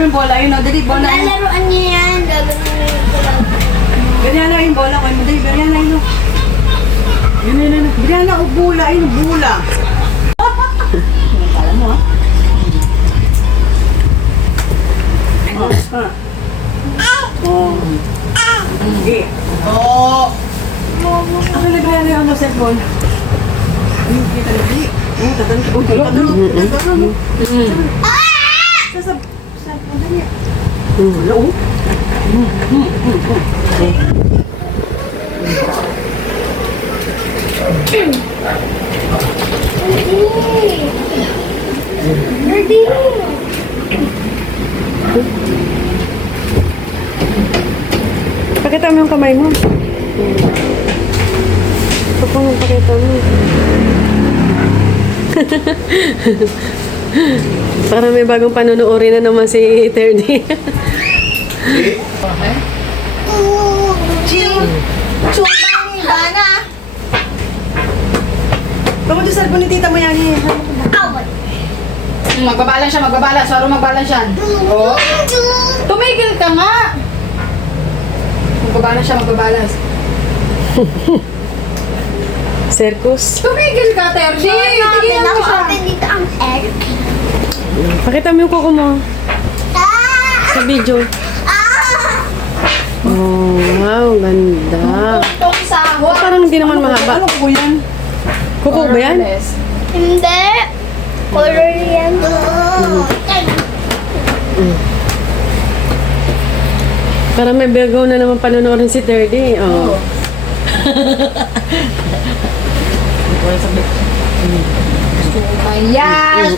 yung bola, yun o. Dali, bola. Lalaroan niya yan. Gagawin niya yung bola. Ganyan na yung bola ko. Dali, ganyan na yun o. Yun. Ganyan na o, bula. Yun, bula. Kala mo, ha? Okay. Oh. Ako naglayan na yung cellphone. Kita na. Tatanong. Sa cellphone na niya. Hello? Ready? Pakita mo yung kamay mo. Ito pong pakita mo. Para may bagong panunuorin na naman si Terdy. Chumbang bana. Tungkol sa cellphone ni tita mo yan eh. Away. Magbabalance siya, magbabalance. Saro magbalance yan. Oo. Tumigil ka nga. Magbabalance siya, magbabalance. Circus. Tumigil ka, Terji. Tigilan mo siya. Open dito ang air. Pakita mo yung kuko mo sa video. Oh, wow, ganda. Itong sahod. Parang hindi naman mahaba. Ano po yan? Kuko ba yan? Hindi. Color yan. Parang may bago na naman panunorin si Terdy. Oh.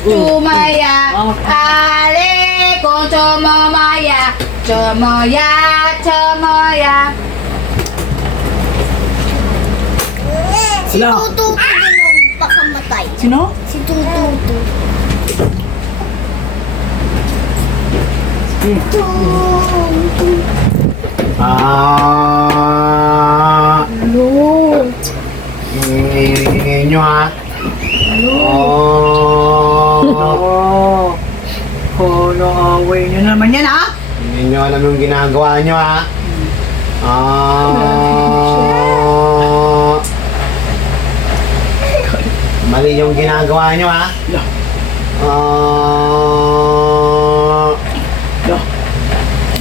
Tumaya. Ale ko chomaya. Chomoya. Si Tutu din pakamatay. Sino? Si Tutu. Hello. Hingin nyo ha. Oh. Away nyo naman yan ha? Hindi nyo alam yung ginagawa nyo ha. Mali yung ginagawa nyo ha.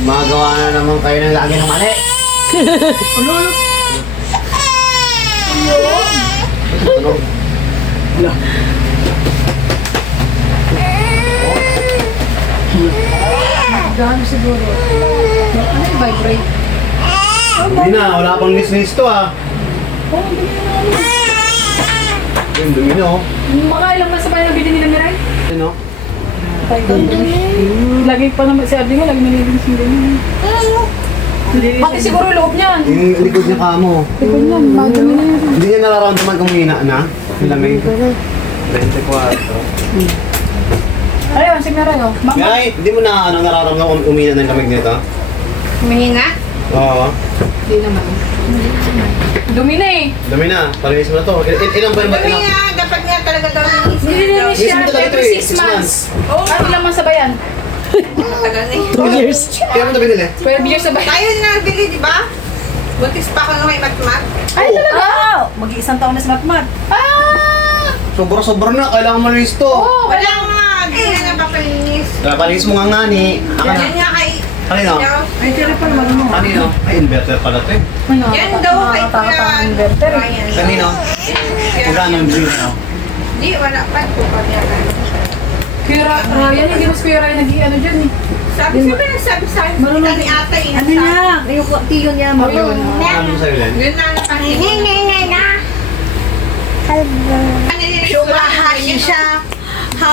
Magawa na naman kayo ng lagi ng mali. Tunog. Gano'n siguro. Ano yung vibrate? Hindi na, wala pang lis-lis to ha. Yung dumi no. Makailang masabay na bilhin nila Miray? Ano? Lagi pa naman si Ardi mo, lagi nalilinis yung ganyan. Pati siguro loob niyan. Yung likod niya kamo. Ikaw yan, madumi na yun. Hindi niya nararamdaman kung hina na. Nilamig. 24. Ayun, si Miray oh. Ngay, hindi mo na nararamdaman kung umina ng lamig nito? Humihinga? Oo. Hindi naman. Dumi na eh. Dami na. Palinis mo na to. Ilang ba Dami ilang? nga, dapat nga talaga gawin yung Nililinis Yes, siya mo talaga ito every eh, 6 6 months. months. Oo, Ano lang sabayan? matagal na eh. 2 years. Kaya mo ito binili? 12 years sabayan. Tayo na nabili, di ba? Buntis pa ako nung may matmat. Ay, talaga? Mag-iisang taon na si Matmat. Ah! Sobra-sobra na. Kailangan malinis to. Oo, Wala nga, di na napapalinis. Palinis mo nga nga ni. Yan nga kay... Kanino? Ay, tira pa naman mo. Kanino? Ay, inverter pala to eh. Yan daw kay Kuya Ryan. Kanino? Magkano ang bilhin mo? Di, wala pa. Kupag yan. Kuya Ryan, hindi mo si Kuya Ryan nag-i-ano dyan eh. Sabi siya ba nagsabi sa akin, kita ni ata eh. Ano niya? Yung tiyo niya. Marunong. Ano sa'yo yan? Yun na napansin. Shumahashi siya. Ha!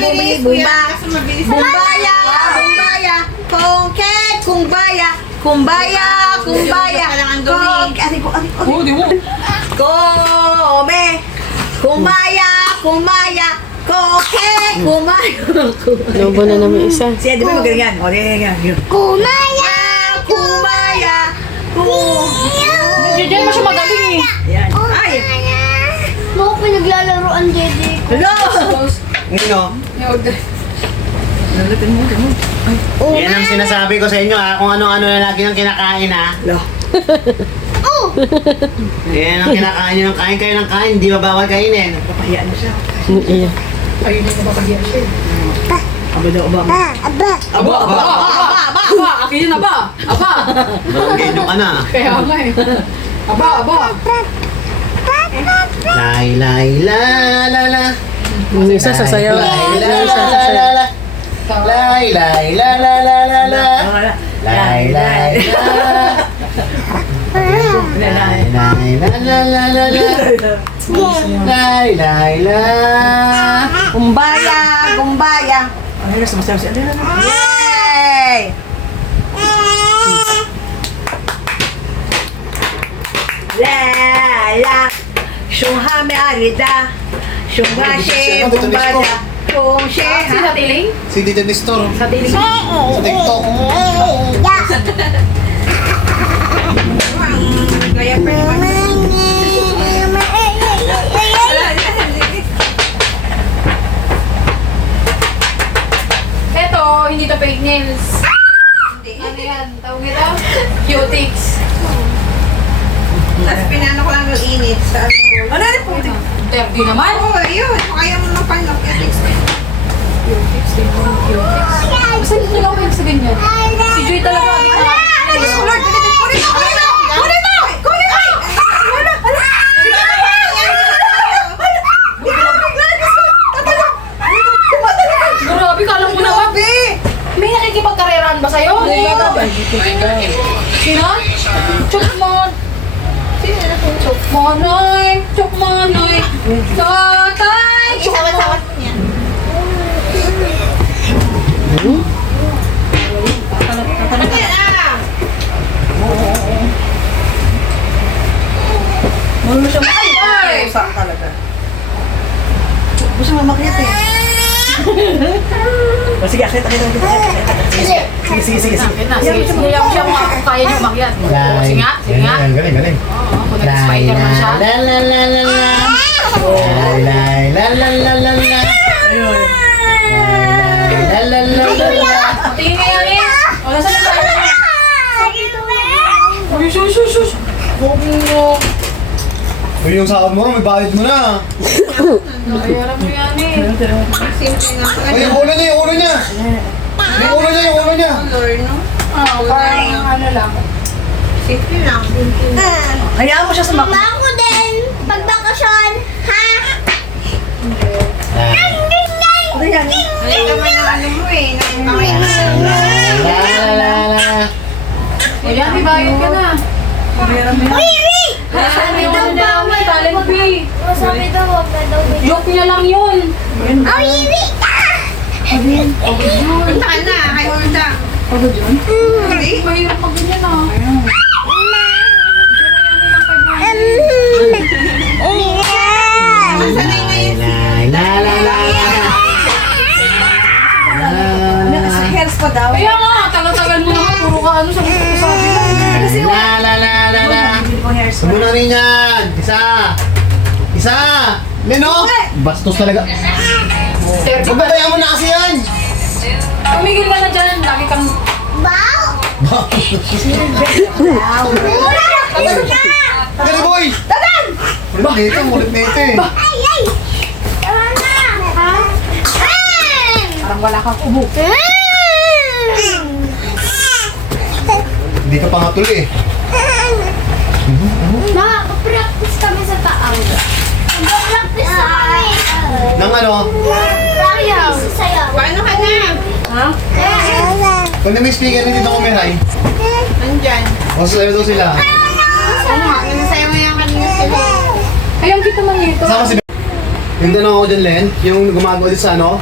Mabilis kuya, kasi mabilis. Kumbaya! Kumbaya! Kongke! Kumbaya! Kumbaya! Kumbaya! Oo, di mo. Kome! Kumbaya! Kumbaya! Koke! Kumaya! Lobo na naman isa. Siya, di ba magaling yan? O, yan. Kumaya! Kumbaya! Kumbaya! Diyan mo siya magaling eh. Yan. Ay! Mo ko naglalaro ang dede ko. Hello! Nino? Yung- Balatan mo, ganun. Ay, Yan ang sinasabi ko sa inyo ha, kung ano-ano na lagi ng kinakain ha. lah. Yan ang kinakain nyo ng kain kayo ng kain, hindi ba bawal kainin? Papahiya na siya. Iya. Ayun na papahiya siya. Aba daw, aba. Aba. Aba, aba. Aba! Akin yun, aba! Aba! Barangay nyo ka na. Kaya nga eh. Aba, aba! Lay, lay, la, la, la. Yung isa sasayaw. Lay, la, Yung isa la, la, sasayaw. la, la. Lay, lay, la, la, la, la, la. Lay, lay, la. Lay, lay, la, la, la, la, la. Lay, lay, la. Kumbaya, kumbaya. Ay, sumasayaw siya. Yay! La la, Shuhame Arida, Shumashe Bumbada, Kushe Si sa tiling? Si Tito Nestor. Sa tiling. Sa TikTok. Kaya pa naman. Eto, hindi to fake nails. Ano yan? Tawag ito? Cutics. Tapos pinano ko lang yung init sa ano. Ano na po ito? Terdi naman. Oo, ayun. Kaya mo mapanlok yung text. Basta hindi lang ako sa ganyan. Si Joy talaga. Diyos ko, Lord. Kunin mo, kunin mo, kunin mo. Kunin mo. Kunin mo. Ano, ano? Grabe, kala mo na ba? May nakikipagkareraan ba sa'yo? Sino? Chukmon. Chukmonoy. Chukmonoy. Tatay. Isawat-sawat niya. Marunong siya Ay! Saan talaga? Gusto mo makiat eh. O sige, akit. Sige. Sige, sige ako siya kung kaya niyo umakyat. Sige nga, sige nga. Galing, galing. Oo, kung nag-Spider-Man siya. La, la, la, la, la. Lay, lay, la, la, la, la, la. Ayun. La, la, la, la, la. Tingin nga yan eh. O, nasa na tayo? Uy, sus. Huwag mo. Uy, yung sahod mo, may bayad mo na. Bayaran mo yan eh. Simple na. Uy, yung ulo niya, yung ulo niya. Yung ulo niya, yung ulo niya. Lord, no? Parang ano lang. Simple lang. Hayaan mo siya sa Mama ko din. Pagbakasyon. Ha? Ano yan? Ay, kamay ng ano mo eh. Ng kamay mo. La, la, la, la. O yan, ibayad ka na. Nasaan yung ano niya lang may talent fee? Masabi daw, wag na daw. Joke niya lang yun. Oh, Iwi ka! Punta ka na. Kay Ulta. Hindi? Mahirap pag ganyan ah. Masanay na yun. Lay, la, la, la, la. Sa health pa daw. Kaya nga, tagal-tagal mo naman. Puro ka ano sa gusto ko sabi lang. La, la, la, la, la. Bili ko hair Sumo na rin yan. Isa. Leno. Bastos talaga. Pagbabayan mo na kasi yan. Tumigil ka na dyan. Lagi kang... Wow! Dali boy. Dadan. Ulit nito, ulit nito eh. Ay, ay! Tara na! Ha? Parang wala kang ubo. Hindi ka pa nga tuloy eh. Nakaka-practice kami sa taas. Nag-practice na kami. Nang ano, Practice sa'yo. Paano ka na? Ha? kung na may speaker ni Tito Kumiray, Nandyan. o sa'yo daw sila. Nasaya mo yung kanina sila. Ayun, kita man ito. Kasama si yung tanong ako dyan, Len, yung gumagawa din sa ano,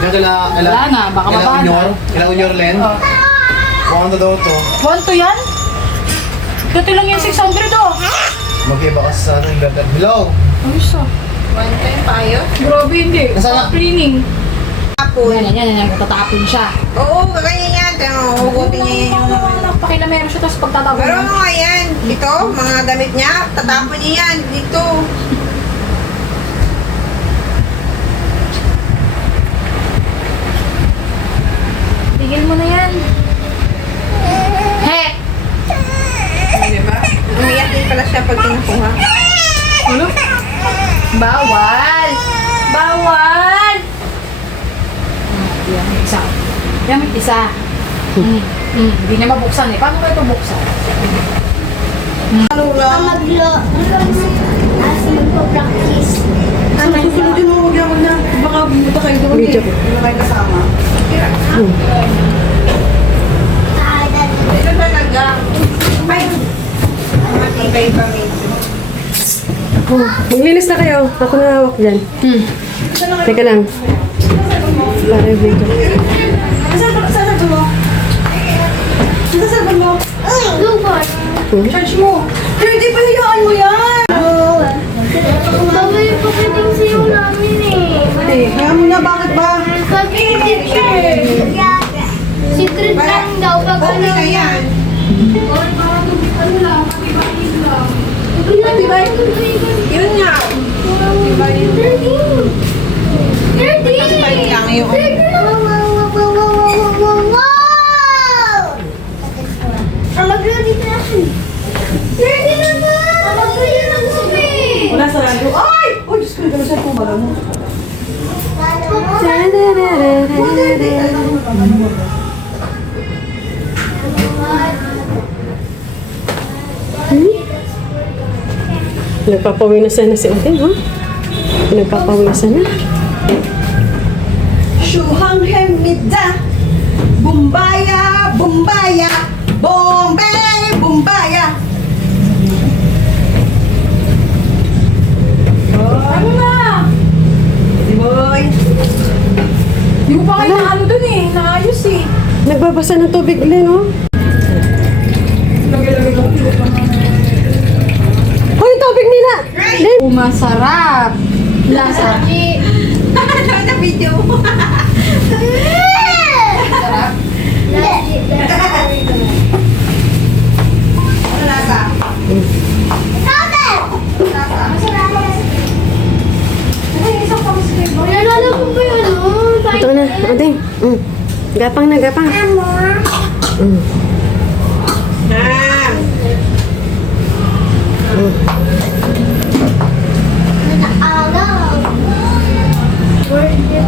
yung Wala nga, baka mabana. Kila Unyor, Len. Kuwanta daw to. Wanto yan? Dati lang yung 600 oh. Mag-iba kasi sa ano, inverter. Hello! Ayos ah. One time payo. Grabe hindi. Nasaan na? Cleaning. Tapon. Yan. Tatapon siya. Oo, ganyan yan. Hugutin niya yan yung ano. Pakilamero siya, tapos pagtatapon Pero niya. ano nga yan? Ito, mga damit niya, tatapon niya yan. Dito. Tigil mo na yan. He! Diba? Umiyak din pala siya pag kinukuha. Ano? Bawal! Bawal! Yan, isa. Yan, isa. Hindi na mabuksan eh. Paano ba ito buksan? Ano lang? Magpo-practice. Ano, susunodin mo, huwag yan na. Baka buta kayo doon eh. Wala kayo kasama. Ito talaga. Ay! Matibay pa rin. Maglinis na kayo. Ako na hawak dyan. Teka lang. Para yung video. Saan mo? Saan mo? Charge mo. Pero hindi pa hiyaan mo yan. Bawal yung pagdating sa'yo namin eh. Eh, kaya mo na, bakit ba? Sabi ni teacher. Secret lang daw pag Okay na yan. Yun nga. Balik lang yung... Wala sa radyo. Ay! Oh, Diyos ko, ito siya pumala mo. Nagpapawisan na si Odin, ha? Nagpapawisan na. Shuhang hemida. Bumbaya, bumbaya. Bombay, bumbaya. Ano na? Di boy. Hindi mo pa kayo naano dun eh. Naayos eh. Nagbabasa ng tubig, Len, oh. Hoy, yung tubig nila! Len! Masarap. Lasa. Ano na video mo? Sarap. Ano lasa? Nalala ko ba yun? Ito na, Odin. Gapang na, gapang. Ah! Forget